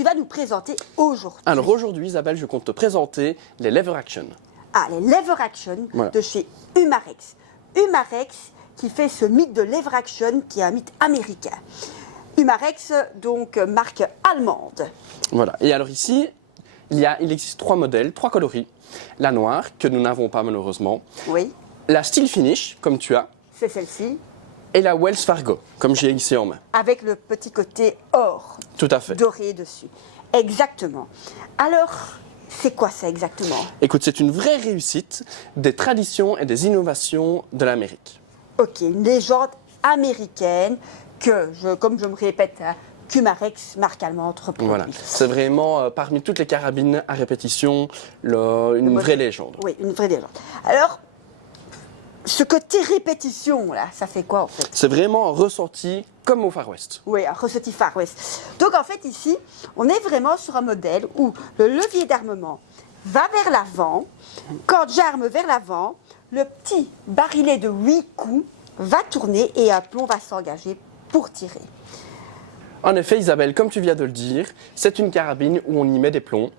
tu vas nous présenter aujourd'hui? Alors aujourd'hui, Isabelle, je compte te présenter les Lever Action. Ah, les Lever Action Voilà. de chez Umarex. Umarex qui fait ce mythe de Lever Action qui est un mythe américain. Umarex, donc marque allemande. Voilà. Et alors ici, il existe 3 modèles, 3 coloris. La noire, que nous n'avons pas malheureusement. Oui, La Steel Finish, comme tu as. c'est celle-ci, Et la Wells Fargo, comme j'ai ici en main. avec le petit côté or, Tout à fait. doré dessus. Exactement. Alors, c'est quoi ça exactement? Écoute, c'est une vraie réussite des traditions et des innovations de l'Amérique. Ok, une légende américaine que, comme je me répète, hein, qu'Umarex, marque allemande, reproduit. Voilà. C'est vraiment, parmi toutes les carabines à répétition, une vraie légende. Oui, une vraie légende. Alors, ce côté répétition, là, ça fait quoi en fait? C'est vraiment ressenti comme au Far West. Oui, un ressenti Far West. Donc en fait, ici, on est vraiment sur un modèle où le levier d'armement va vers l'avant. Quand j'arme vers l'avant, le petit barillet de 8 coups va tourner et un plomb va s'engager pour tirer. En effet, Isabelle, comme tu viens de le dire, c'est une carabine où on y met des plombs.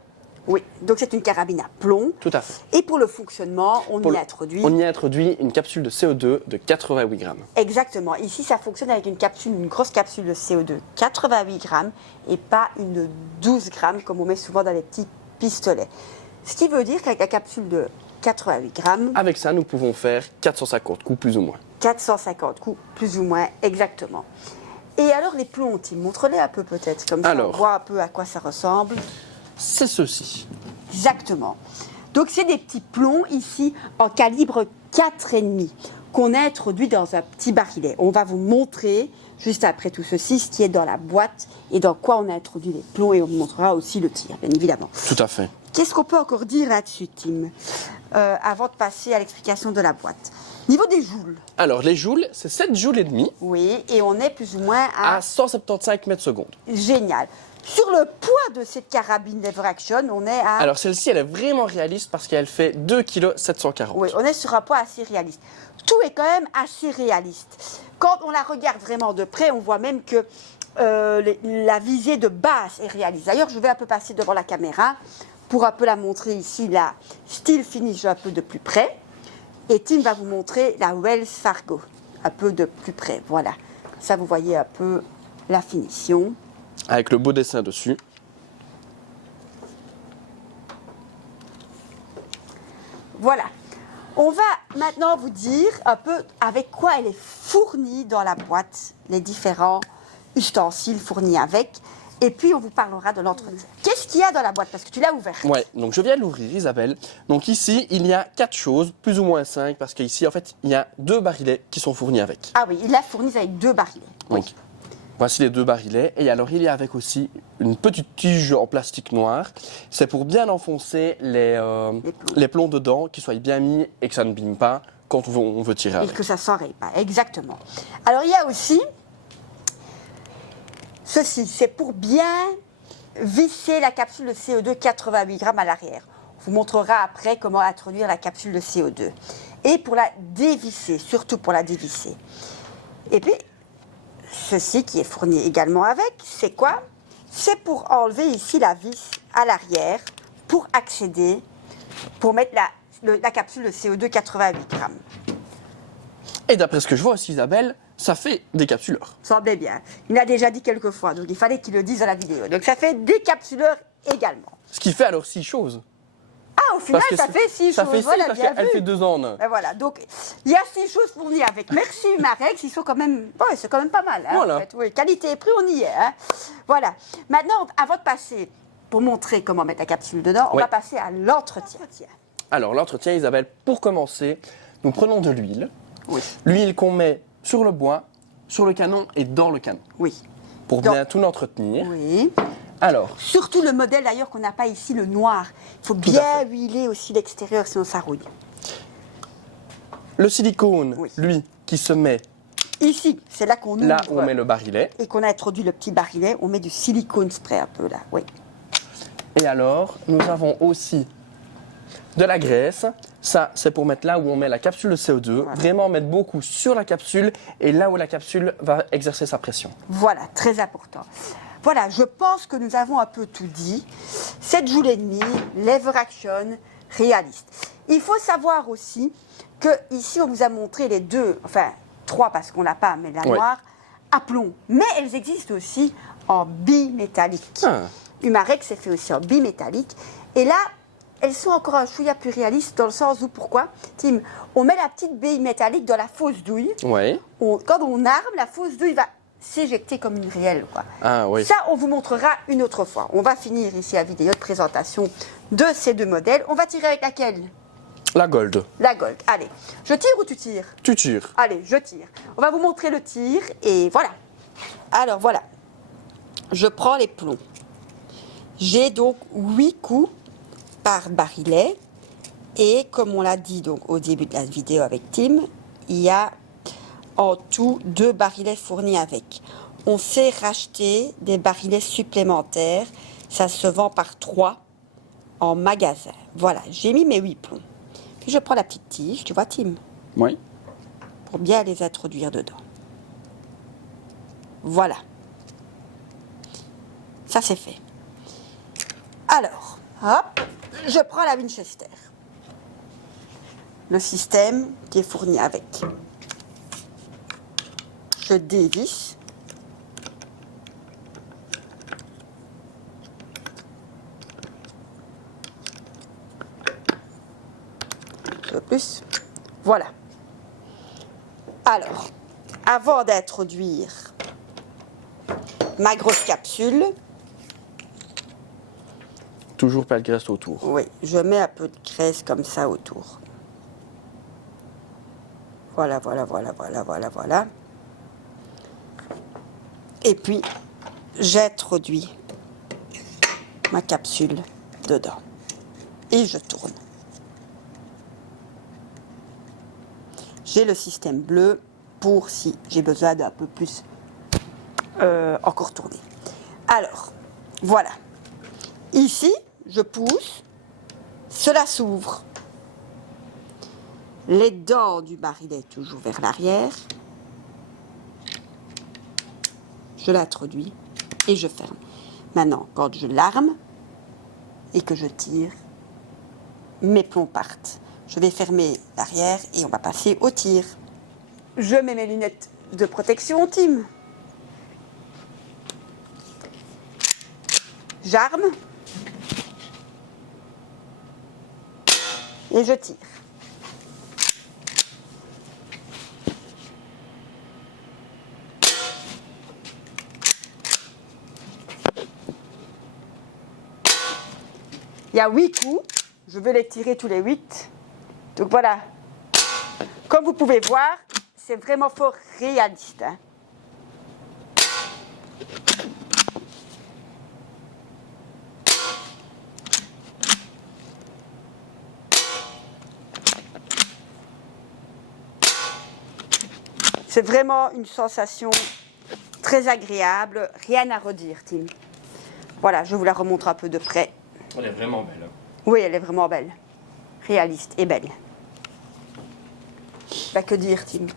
Oui, donc c'est une carabine à plomb. Tout à fait. Et pour le fonctionnement, on y introduit... On y introduit une capsule de CO2 de 88 grammes. Exactement. Ici, ça fonctionne avec une grosse capsule de CO2, 88 grammes, et pas une 12 grammes, comme on met souvent dans les petits pistolets. Ce qui veut dire qu'avec la capsule de 88 grammes, Avec ça, nous pouvons faire 450 coups, plus ou moins. 450 coups, plus ou moins, exactement. Et alors, les plombs, Tim, montre-les un peu peut-être, comme ça on Alors. voit un peu à quoi ça ressemble. C'est ceci. Exactement. Donc, c'est des petits plombs ici en calibre 4,5 qu'on a introduit dans un petit barillet. On va vous montrer, juste après tout ceci, ce qui est dans la boîte et dans quoi on a introduit les plombs et on vous montrera aussi le tir, bien évidemment. Tout à fait. Qu'est-ce qu'on peut encore dire là-dessus, Tim, avant de passer à l'explication de la boîte? Niveau des joules, Alors, les joules, c'est 7 joules et demi oui, et on est plus ou moins à... à 175 mètres secondes. Génial. Sur le poids de cette carabine Lever Action, on est à... Alors, celle-ci, elle est vraiment réaliste parce qu'elle fait 2,740 kg. Oui, on est sur un poids assez réaliste. Tout est quand même assez réaliste. Quand on la regarde vraiment de près, on voit même que la visée de base est réaliste. D'ailleurs, je vais un peu passer devant la caméra pour un peu la montrer ici, la Steel Finish un peu de plus près. Et Tim va vous montrer la Wells Fargo un peu de plus près. Voilà. Ça, vous voyez un peu la finition. Avec le beau dessin dessus. Voilà. On va maintenant vous dire un peu avec quoi elle est fournie dans la boîte, les différents ustensiles fournis avec. Et puis, on vous parlera de l'entretien. Qu'est-ce qu'il y a dans la boîte? Parce que tu l'as ouverte. Ouais, donc je viens de l'ouvrir, Isabelle. Donc ici, il y a 4 choses, plus ou moins 5, parce qu'ici, en fait, il y a 2 barillets qui sont fournis avec. Ah oui, il l'a fournie avec 2 barillets. Donc, voici les 2 barillets. Et alors, il y a avec aussi une petite tige en plastique noir. C'est pour bien enfoncer les plombs dedans, qu'ils soient bien mis et que ça ne bime pas quand on veut tirer Et avec. que ça s'enraye pas, exactement. Alors, il y a aussi ceci. C'est pour bien visser la capsule de CO2 88 grammes à l'arrière. On vous montrera après comment introduire la capsule de CO2. Et pour la dévisser, surtout pour la dévisser. Et puis, ceci qui est fourni également avec, c'est quoi? C'est pour enlever ici la vis à l'arrière, pour accéder, pour mettre la capsule de CO2 88 grammes. Et d'après ce que je vois aussi, Isabelle, ça fait des capsuleurs. Semblait bien. Il l'a déjà dit quelques fois, donc il fallait qu'il le dise dans la vidéo. Donc ça fait des capsuleurs également. Ce qui fait alors 6 choses. Ah, au final, Parce que ça fait 6 Ça choses. fait 6 Voilà, parce bien qu'elle vu. fait 2 en 1. Et voilà, donc il y a 6 choses fournies avec. Merci Umarex, ils sont quand même, ouais, c'est quand même pas mal. Hein, Voilà. en fait. Oui, qualité et prix, on y est. Hein. Voilà. Maintenant, avant de passer, pour montrer comment mettre la capsule dedans, on Oui. va passer à l'entretien. Alors, l'entretien, Isabelle, pour commencer, nous prenons de l'huile. Oui. L'huile qu'on met sur le bois, sur le canon et dans le canon, Oui. pour Dans- bien tout entretenir. Oui. Alors, Surtout le modèle d'ailleurs qu'on n'a pas ici, le noir. Il faut à bien fait. huiler aussi l'extérieur, sinon ça rouille. le silicone, Oui. lui, qui se met Ici, c'est là qu'on ouvre. là où on met le barillet. Et qu'on a introduit le petit barillet, on met du silicone spray un peu là, oui. Et alors, nous avons aussi de la graisse. Ça, c'est pour mettre là où on met la capsule de CO2. Voilà. Vraiment mettre beaucoup sur la capsule et là où la capsule va exercer sa pression. Voilà, très important. Voilà, je pense que nous avons un peu tout dit. 7 joules et demi, lever action, réaliste. Il faut savoir aussi que ici on vous a montré les deux, enfin 3 parce qu'on n'a pas, mais la noire, à plomb. Mais elles existent aussi en bimétallique. Humarex est fait aussi en bimétallique. Et là, elles sont encore un chouïa plus réalistes dans le sens où, pourquoi, Tim, on met la petite bille métallique dans la fausse douille. Ouais. Quand on arme, la fausse douille va s'éjecter comme une réelle, quoi. Ah oui. Ça, on vous montrera une autre fois. On va finir ici la vidéo de présentation de ces deux modèles. On va tirer avec laquelle? La Gold. La Gold. Allez, je tire ou tu tires? Tu tires. Allez, je tire. On va vous montrer le tir et voilà. Alors voilà, je prends les plombs. J'ai donc 8 coups par barillet et comme on l'a dit donc au début de la vidéo avec Tim, il y a en tout 2 barillets fournis avec. On sait racheter des barillets supplémentaires, ça se vend par 3 en magasin. Voilà, j'ai mis mes 8 plombs. Puis je prends la petite tige, tu vois Tim, Oui. pour bien les introduire dedans. Voilà. Ça c'est fait. Alors, hop, je prends la Winchester. Le système qui est fourni avec. Je dévisse. Un peu plus. Voilà. Alors, avant d'introduire ma grosse capsule, Toujours pas de graisse autour. oui, je mets un peu de graisse comme ça autour. Voilà, voilà, voilà, voilà, voilà, voilà. Et puis, j'introduis ma capsule dedans. Et je tourne. J'ai le système bleu pour si j'ai besoin d'un peu plus encore tourner. Alors, voilà. Ici, je pousse, cela s'ouvre. Les dents du barillet toujours vers l'arrière. Je l'introduis et je ferme. Maintenant, quand je l'arme et que je tire, mes plombs partent. Je vais fermer l'arrière et on va passer au tir. Je mets mes lunettes de protection, Tim. J'arme. Et je tire. Il y a 8 coups. Je veux les tirer tous les 8. Donc voilà. Comme vous pouvez voir, c'est vraiment fort réaliste. Hein. C'est vraiment une sensation très agréable. Rien à redire, Tim. Voilà, je vous la remontre un peu de près. Elle est vraiment belle. Oui, elle est vraiment belle. Réaliste et belle. Bah, que dire, Tim?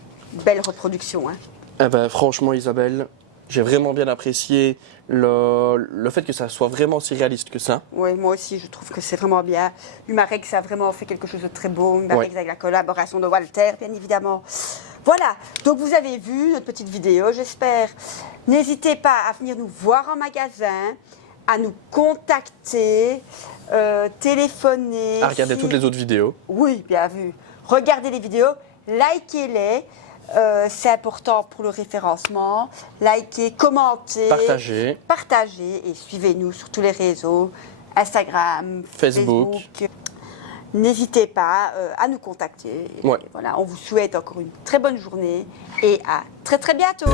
Belle reproduction, hein. Eh ben, franchement, Isabelle, j'ai vraiment bien apprécié le fait que ça soit vraiment si réaliste que ça. Oui, moi aussi, je trouve que c'est vraiment bien. Humarex a vraiment fait quelque chose de très beau. Humarex avec la collaboration de Walter, bien évidemment. Voilà, donc vous avez vu notre petite vidéo, j'espère. N'hésitez pas à venir nous voir en magasin, à nous contacter, téléphoner. À regarder toutes les autres vidéos. Oui, bien vu. Regardez les vidéos, likez-les. C'est important pour le référencement. Likez, commentez, partagez et suivez-nous sur tous les réseaux, Instagram, Facebook. N'hésitez pas à nous contacter. Ouais. Voilà, on vous souhaite encore une très bonne journée et à très très bientôt.